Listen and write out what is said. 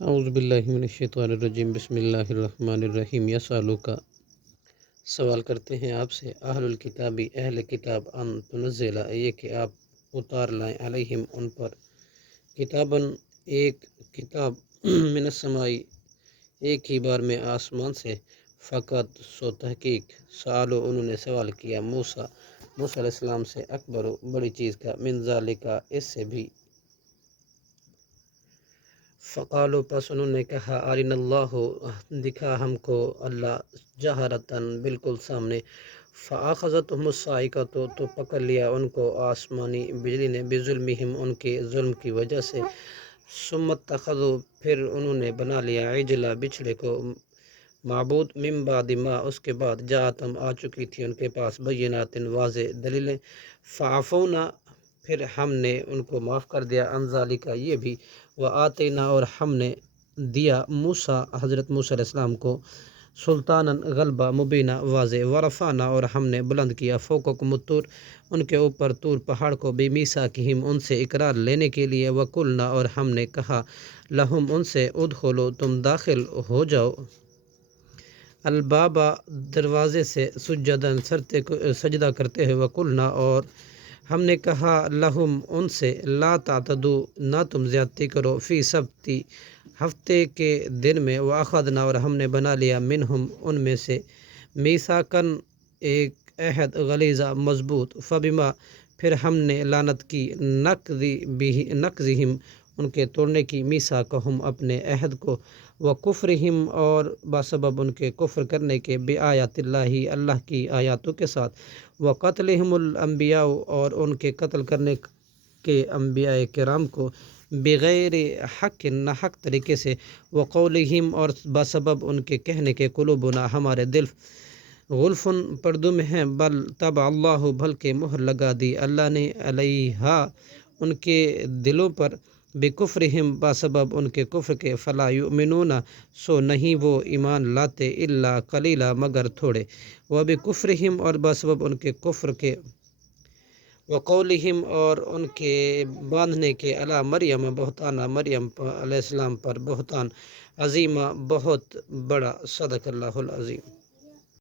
اعوذ باللہ من الشیطان الرجیم، بسم اللہ الرحمن الرحیم۔ یسألوک، سوال کرتے ہیں آپ سے، اہل الکتابی، اہل کتاب، ان تنزل، یہ کہ آپ اتار لائیں، علیہم، ان پر، کتاباً، ایک کتاب، من السماء، ایک ہی بار میں آسمان سے، فقط، سو تحقیق، سالو، انہوں نے سوال کیا، موسیٰ علیہ السلام سے، اکبر، بڑی چیز کا، من ذالک، اس سے بھی، فقالو، پس انہوں نے کہا، ارنا اللہ، دکھا ہم کو اللہ، جہرتاً، بالکل سامنے، فاخذتہم الصاعقۃ، تو پکڑ لیا ان کو آسمانی بجلی نے، بظلمہم، ان کے ظلم کی وجہ سے، ثم اتخذوا، پھر انہوں نے بنا لیا، عجلا، بچھڑے کو، معبود، من بعد ما، اس کے بعد، جاءتہم، آ چکی تھی ان کے پاس، بینات، واضح دلیلیں، فعفونا، پھر ہم نے ان کو معاف کر دیا، عن ذالک، یہ بھی، وآتینا، اور ہم نے دیا، موسیٰ، حضرت موسیٰ علیہ السلام کو، سلطاناً، غلبہ، مبینہ، واضح، ورفعنا، اور ہم نے بلند کیا، فوقکم الطور، ان کے اوپر طور پہاڑ کو، بمیثاقہم، ان سے اقرار لینے کے لیے، وقلنا، اور ہم نے کہا، لہم، ان سے، ادخلوا، تم داخل ہو جاؤ، البابا، دروازے سے، سجداً، سجدہ کرتے ہوئے، وقلنا، اور ہم نے کہا، لہم، ان سے، لا تعتدوا، نہ تم زیادتی کرو، فی سبتی، ہفتے کے دن میں، واخذنا، اور ہم نے بنا لیا، منہم، ان میں سے، میثاقاً، ایک عہد، غلیظہ، مضبوط، فبما، پھر ہم نے لعنت کی، نقضہم، ان کے توڑنے کی، میثاقہم، اپنے عہد کو، وکفرہم، اور بسبب ان کے کفر کرنے کے، بآیات اللہ، اللہ کی آیاتوں کے ساتھ، وقتلہم الانبیاء، اور ان کے قتل کرنے کے انبیاء کرام کو، بغیر حق، نہ حق طریقے سے، وقولہم، اور بسبب ان کے کہنے کے، قلوبنا، ہمارے دل، غلفن، پردوں میں ہیں، بل طبع اللہ، بلکہ مہر لگا دی اللہ نے، علیہا، ان کے دلوں پر، بکفرہم، بسبب ان کے کفر کے، فلا یؤمنون، سو نہیں وہ ایمان لاتے، الا قلیلا، مگر تھوڑے، وبکفرہم، اور بسبب ان کے کفر کے، وقولہم، اور ان کے باندھنے کے، علی مریم، بہتانہ، مریم علیہ السلام پر، بہتان عظیمہ، بہت بڑا، صدق اللہ العظیم۔